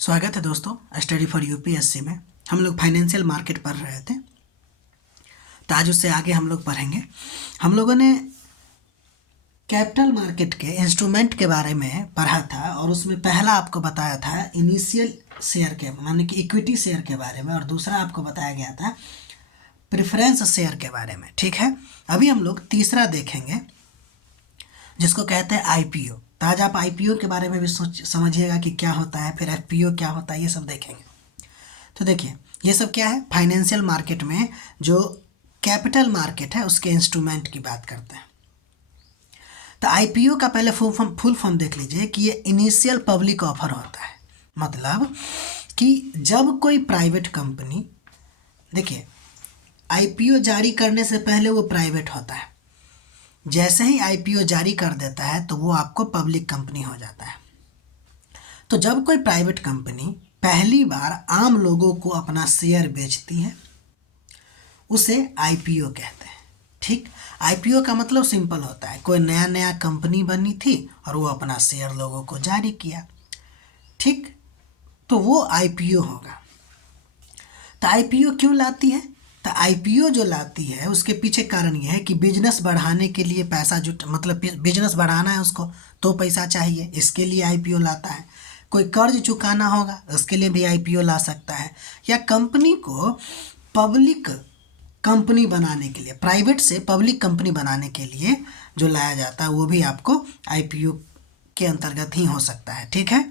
स्वागत है दोस्तों। स्टडी फॉर यूपीएससी में हम लोग फाइनेंशियल मार्केट पढ़ रहे थे, तो आज उससे आगे हम लोग पढ़ेंगे। हम लोगों ने कैपिटल मार्केट के इंस्ट्रूमेंट के बारे में पढ़ा था और उसमें पहला आपको बताया था इनिशियल शेयर के माने कि इक्विटी शेयर के बारे में, और दूसरा आपको बताया गया था प्रेफरेंस शेयर के बारे में। ठीक है, अभी हम लोग तीसरा देखेंगे जिसको कहते हैं आईपीओ। तो आज आप आईपीओ के बारे में भी समझिएगा कि क्या होता है, फिर एफपीओ क्या होता है, ये सब देखेंगे। तो देखिए ये सब क्या है, फाइनेंशियल मार्केट में जो कैपिटल मार्केट है उसके इंस्ट्रूमेंट की बात करते हैं। तो आईपीओ का पहले फुल फॉर्म देख लीजिए कि ये इनिशियल पब्लिक ऑफर होता है। मतलब कि जब कोई प्राइवेट कंपनी, देखिए आईपीओ जारी करने से पहले वो प्राइवेट होता है, जैसे ही आईपीओ जारी कर देता है तो वो आपको पब्लिक कंपनी हो जाता है। तो जब कोई प्राइवेट कंपनी पहली बार आम लोगों को अपना शेयर बेचती है उसे आईपीओ कहते हैं। ठीक, आईपीओ का मतलब सिंपल होता है, कोई नया कंपनी बनी थी और वो अपना शेयर लोगों को जारी किया। ठीक, तो वो आईपीओ होगा। तो आईपीओ क्यों लाती है? तो आईपीओ जो लाती है उसके पीछे कारण ये है कि बिजनेस बढ़ाने के लिए पैसा मतलब बिजनेस बढ़ाना है उसको तो पैसा चाहिए, इसके लिए आईपीओ लाता है। कोई कर्ज चुकाना होगा उसके लिए भी आईपीओ ला सकता है, या कंपनी को पब्लिक कंपनी बनाने के लिए, प्राइवेट से पब्लिक कंपनी बनाने के लिए जो लाया जाता है वो भी आपको आईपीओ के अंतर्गत ही हो सकता है। ठीक है,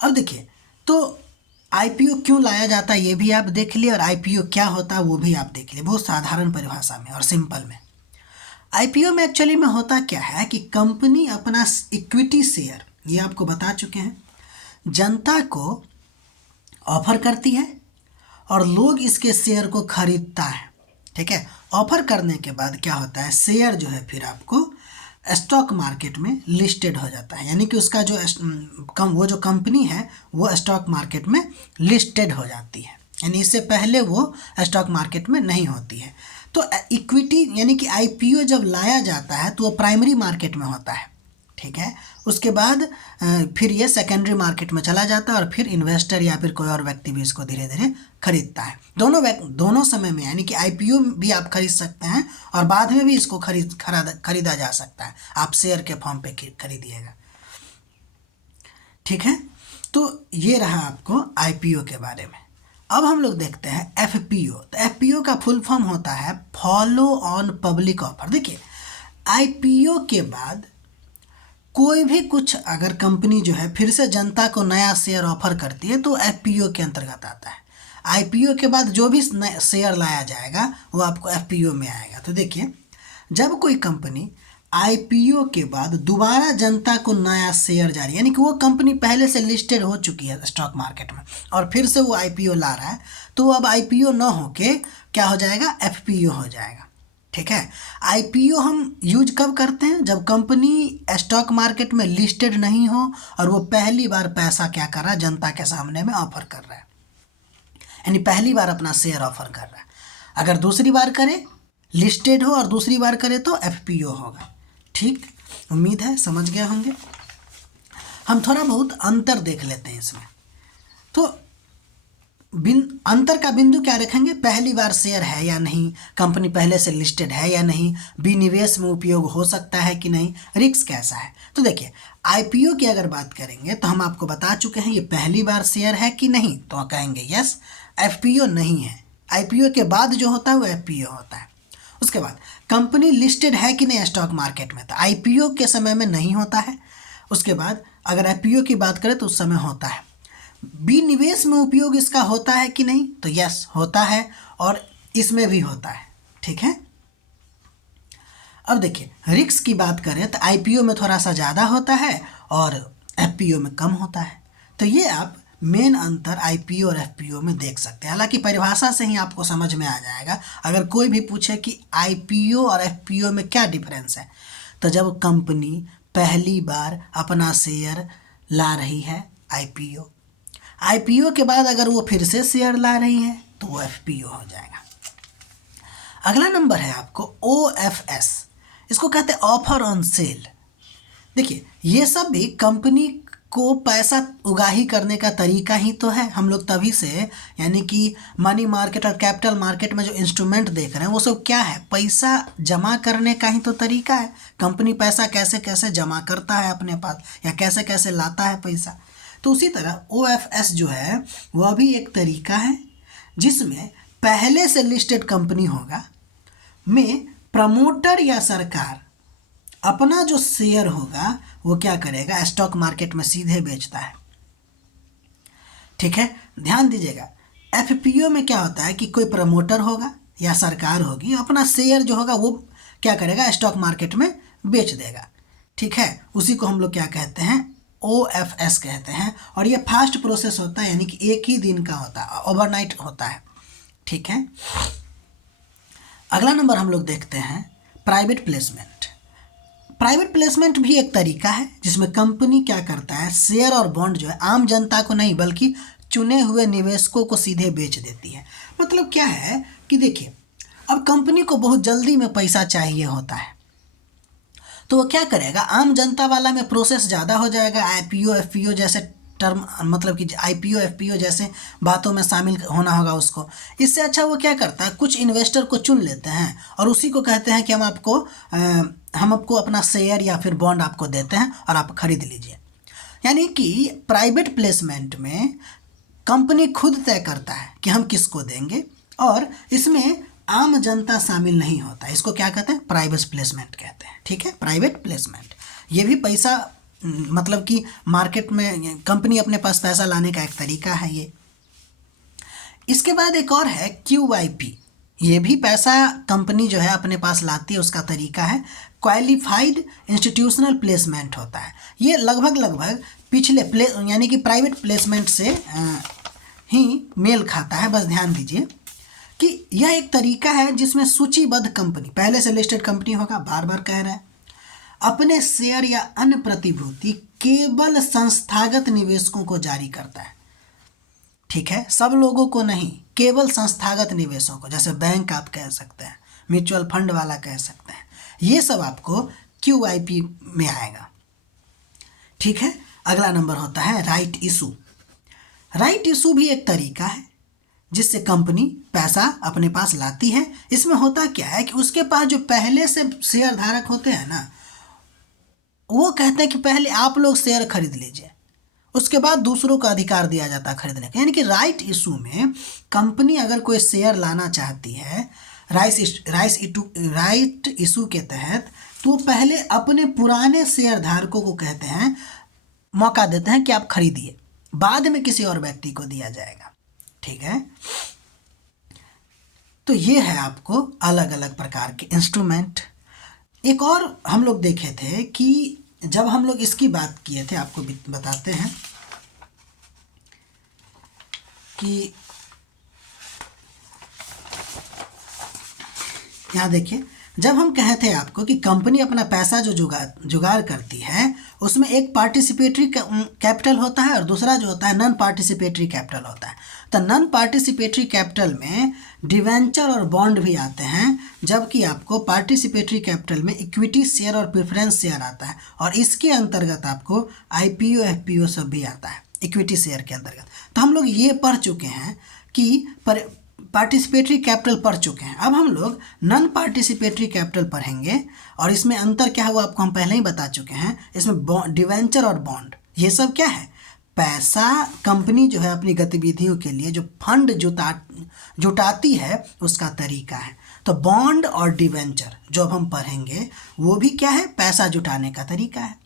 अब देखिए तो आईपीओ क्यों लाया जाता है ये भी आप देख लिए, और आईपीओ क्या होता है वो भी आप देख लिए, बहुत साधारण परिभाषा में और सिंपल में। आईपीओ में एक्चुअली में होता क्या है कि कंपनी अपना इक्विटी शेयर, ये आपको बता चुके हैं, जनता को ऑफर करती है और लोग इसके शेयर को खरीदता है। ठीक है, ऑफर करने के बाद क्या होता है, शेयर जो है फिर आपको स्टॉक मार्केट में लिस्टेड हो जाता है, यानी कि उसका जो वो जो कंपनी है वो स्टॉक मार्केट में लिस्टेड हो जाती है, यानी इससे पहले वो स्टॉक मार्केट में नहीं होती है। तो इक्विटी यानी कि आईपीओ जब लाया जाता है तो वो प्राइमरी मार्केट में होता है। ठीक है, उसके बाद फिर ये सेकेंडरी मार्केट में चला जाता है और फिर इन्वेस्टर या फिर कोई और व्यक्ति भी इसको धीरे धीरे खरीदता है। दोनों समय में, यानी कि आईपीओ भी आप खरीद सकते हैं और बाद में भी इसको खरीदा जा सकता है, आप शेयर के फॉर्म पे खरीदिएगा। ठीक है, तो ये रहा आपको आईपीओ के बारे में। अब हम लोग देखते हैं एफपीओ। तो एफपीओ का फुल फॉर्म होता है फॉलो ऑन पब्लिक ऑफर। देखिए आईपीओ के बाद कोई भी कुछ अगर कंपनी जो है फिर से जनता को नया शेयर ऑफर करती है तो एफपीओ के अंतर्गत आता है। आईपीओ के बाद जो भी शेयर लाया जाएगा वो आपको एफपीओ में आएगा। तो देखिए जब कोई कंपनी आईपीओ के बाद दोबारा जनता को नया शेयर जारी, यानी कि वो कंपनी पहले से लिस्टेड हो चुकी है स्टॉक मार्केट में और फिर से वो आईपीओ ला रहा है, तो अब आईपीओ न होके क्या हो जाएगा, एफपीओ हो जाएगा। ठीक है, आईपीओ हम यूज कब करते हैं, जब कंपनी स्टॉक मार्केट में लिस्टेड नहीं हो और वो पहली बार पैसा क्या कर रहा है, जनता के सामने में ऑफर कर रहा है, यानी पहली बार अपना शेयर ऑफर कर रहा है। अगर दूसरी बार करे, लिस्टेड हो और दूसरी बार करे तो एफपीओ होगा। ठीक, उम्मीद है समझ गए होंगे। हम थोड़ा बहुत अंतर देख लेते हैं इसमें। तो अंतर का बिंदु क्या रखेंगे, पहली बार शेयर है या नहीं, कंपनी पहले से लिस्टेड है या नहीं, विनिवेश में उपयोग हो सकता है कि नहीं, रिस्क कैसा है। तो देखिए आईपीओ की अगर बात करेंगे तो हम आपको बता चुके हैं ये पहली बार शेयर है कि नहीं, तो कहेंगे यस। एफपीओ नहीं है, आईपीओ के बाद जो होता है वो एफपीओ होता है। उसके बाद कंपनी लिस्टेड है कि नहीं स्टॉक मार्केट में, तो आईपीओ के समय में नहीं होता है। उसके बाद अगर एफपीओ की बात करें तो उस समय होता है। विनिवेश में उपयोग इसका होता है कि नहीं, तो यस होता है, और इसमें भी होता है। ठीक है, अब देखिए रिस्क की बात करें तो आईपीओ में थोड़ा सा ज़्यादा होता है और एफपीओ में कम होता है। तो ये आप मेन अंतर आईपीओ और एफपीओ में देख सकते हैं। हालांकि परिभाषा से ही आपको समझ में आ जाएगा। अगर कोई भी पूछे कि आईपीओ और एफपीओ में क्या डिफरेंस है, तो जब कंपनी पहली बार अपना शेयर ला रही है आईपीओ के बाद अगर वो फिर से शेयर ला रही है तो वो एफपीओ हो जाएगा। अगला नंबर है आपको ओएफएस, इसको कहते हैं ऑफर ऑन सेल। देखिए ये सब भी कंपनी को पैसा उगाही करने का तरीका ही तो है। हम लोग तभी से यानी कि मनी मार्केट और कैपिटल मार्केट में जो इंस्ट्रूमेंट देख रहे हैं वो सब क्या है, पैसा जमा करने का ही तो तरीका है। कंपनी पैसा कैसे कैसे जमा करता है अपने पास या कैसे कैसे लाता है पैसा। तो उसी तरह OFS जो है वह भी एक तरीका है जिसमें पहले से लिस्टेड कंपनी होगा में प्रमोटर या सरकार अपना जो शेयर होगा वो क्या करेगा, स्टॉक मार्केट में सीधे बेचता है। ठीक है, ध्यान दीजिएगा। FPO में क्या होता है कि कोई प्रमोटर होगा या सरकार होगी, अपना शेयर जो होगा वो क्या करेगा, स्टॉक मार्केट में बेच देगा। ठीक है, उसी को हम लोग क्या कहते हैं, OFS कहते हैं। और ये फास्ट प्रोसेस होता है, यानी कि एक ही दिन का होता है, ओवरनाइट होता है। ठीक है, अगला नंबर हम लोग देखते हैं प्राइवेट प्लेसमेंट। प्राइवेट प्लेसमेंट भी एक तरीका है जिसमें कंपनी क्या करता है, शेयर और बॉन्ड जो है आम जनता को नहीं बल्कि चुने हुए निवेशकों को सीधे बेच देती है। मतलब क्या है कि देखिए, अब कंपनी को बहुत जल्दी में पैसा चाहिए होता है तो वो क्या करेगा, आम जनता वाला में प्रोसेस ज़्यादा हो जाएगा, IPO FPO जैसे टर्म, मतलब कि IPO FPO जैसे बातों में शामिल होना होगा उसको। इससे अच्छा वो क्या करता है, कुछ इन्वेस्टर को चुन लेते हैं और उसी को कहते हैं कि हम आपको अपना शेयर या फिर बॉन्ड आपको देते हैं और आप खरीद लीजिए। यानी कि प्राइवेट प्लेसमेंट में कंपनी खुद तय करता है कि हम किसको देंगे और इसमें आम जनता शामिल नहीं होता। इसको क्या कहते हैं, प्राइवेट प्लेसमेंट कहते हैं। ठीक है, प्राइवेट प्लेसमेंट ये भी पैसा, मतलब कि मार्केट में कंपनी अपने पास पैसा लाने का एक तरीका है ये। इसके बाद एक और है QIP। ये भी पैसा कंपनी जो है अपने पास लाती है, उसका तरीका है क्वालिफाइड इंस्टीट्यूशनल प्लेसमेंट होता है। ये लगभग पिछले यानी कि प्राइवेट प्लेसमेंट से ही मेल खाता है। बस ध्यान दीजिए कि यह एक तरीका है जिसमें सूचीबद्ध कंपनी, पहले से लिस्टेड कंपनी होगा, बार बार कह रहा है, अपने शेयर या अन्य प्रतिभूति केवल संस्थागत निवेशकों को जारी करता है। ठीक है, सब लोगों को नहीं, केवल संस्थागत निवेशकों को, जैसे बैंक आप कह सकते हैं, म्यूचुअल फंड वाला कह सकते हैं, ये सब आपको QIP में आएगा। ठीक है, अगला नंबर होता है राइट इशू। राइट इशू भी एक तरीका है जिससे कंपनी पैसा अपने पास लाती है। इसमें होता क्या है कि उसके पास जो पहले से शेयर धारक होते हैं ना, वो कहते हैं कि पहले आप लोग शेयर खरीद लीजिए, उसके बाद दूसरों को अधिकार दिया जाता है खरीदने का। यानी कि राइट इशू में कंपनी अगर कोई शेयर लाना चाहती है राइट इशू के तहत, तो पहले अपने पुराने शेयर धारकों को कहते हैं, मौका देते हैं कि आप खरीदिए, बाद में किसी और व्यक्ति को दिया जाएगा। ठीक है, तो ये है आपको अलग अलग प्रकार के इंस्ट्रूमेंट। एक और हम लोग देखे थे कि जब हम लोग इसकी बात किए थे, आपको बताते हैं कि यहाँ देखिए, जब हम कहे थे आपको कि कंपनी अपना पैसा जो जुगाड़ करती है उसमें एक पार्टिसिपेटरी कैपिटल होता है और दूसरा जो होता है नॉन पार्टिसिपेटरी कैपिटल होता है। तो नॉन पार्टिसिपेटरी कैपिटल में डिवेंचर और बॉन्ड भी आते हैं, जबकि आपको पार्टिसिपेटरी कैपिटल में इक्विटी शेयर और प्रेफरेंस शेयर आता है, और इसके अंतर्गत आपको IPO FPO सब भी आता है इक्विटी शेयर के अंतर्गत। तो हम लोग ये पढ़ चुके हैं कि पार्टिसिपेटरी कैपिटल पढ़ चुके हैं। अब हम लोग नॉन पार्टिसिपेटरी कैपिटल पढ़ेंगे और इसमें अंतर क्या हुआ आपको हम पहले ही बता चुके हैं। इसमें डिवेंचर और बॉन्ड, ये सब क्या है, पैसा कंपनी जो है अपनी गतिविधियों के लिए जो फंड जुटाती है उसका तरीका है। तो बॉन्ड और डिवेंचर जो अब हम पढ़ेंगे वो भी क्या है, पैसा जुटाने का तरीका है।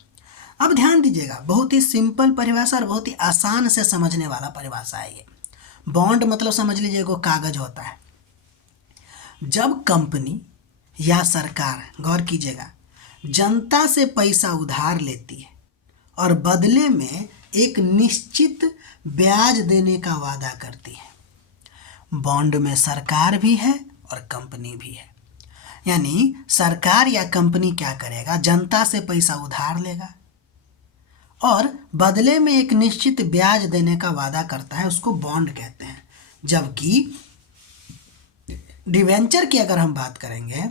अब ध्यान दीजिएगा, बहुत ही सिंपल परिभाषा और बहुत ही आसान से समझने वाला परिभाषा है ये। बॉन्ड मतलब समझ लीजिए वो कागज होता है। जब कंपनी या सरकार, गौर कीजिएगा, जनता से पैसा उधार लेती है और बदले में एक निश्चित ब्याज देने का वादा करती है। बॉन्ड में सरकार भी है और कंपनी भी है। यानी सरकार या कंपनी क्या करेगा, जनता से पैसा उधार लेगा और बदले में एक निश्चित ब्याज देने का वादा करता है, उसको बॉन्ड कहते हैं। जबकि डिवेंचर की अगर हम बात करेंगे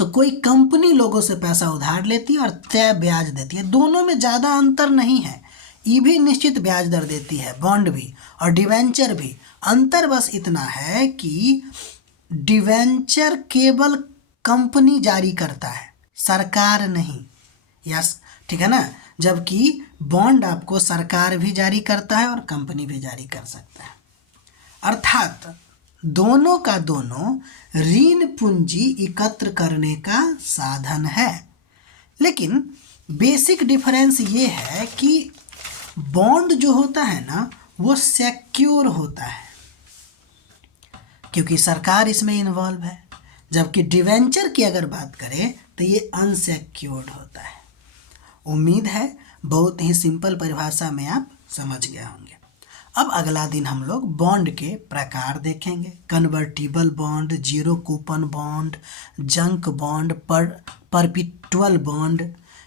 तो कोई कंपनी लोगों से पैसा उधार लेती है और तय ब्याज देती है, दोनों में ज़्यादा अंतर नहीं है। ई भी निश्चित ब्याज दर देती है, बॉन्ड भी और डिवेंचर भी। अंतर बस इतना है कि डिवेंचर केवल कंपनी जारी करता है, सरकार नहीं। यस, ठीक है ना। जबकि बॉन्ड आपको सरकार भी जारी करता है और कंपनी भी जारी कर सकता है। अर्थात दोनों का दोनों ऋण पूंजी एकत्र करने का साधन है। लेकिन बेसिक डिफरेंस ये है कि बॉन्ड जो होता है ना वो सिक्योर होता है, क्योंकि सरकार इसमें इन्वॉल्व है। जबकि डिवेंचर की अगर बात करें तो ये अनसिक्योर्ड होता है। उम्मीद है बहुत ही सिंपल परिभाषा में आप समझ गए होंगे। अब अगला दिन हम लोग बॉन्ड के प्रकार देखेंगे। Convertible bond, zero coupon bond, junk bond, perpetual bond,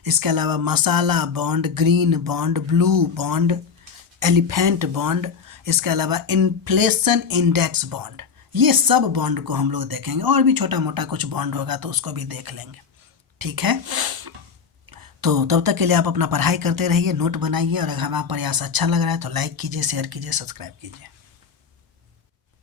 इसके अलावा masala bond, green bond, blue bond, elephant bond, इसके अलावा इन्फ्लेशन इंडेक्स बॉन्ड। ये सब बॉन्ड को हम लोग देखेंगे, और भी छोटा मोटा कुछ बॉन्ड होगा तो उसको भी देख लेंगे। ठीक है, तो तब तक के लिए आप अपना पढ़ाई करते रहिए, नोट बनाइए, और अगर हमारा प्रयास अच्छा लग रहा है तो लाइक कीजिए, शेयर कीजिए, सब्सक्राइब कीजिए।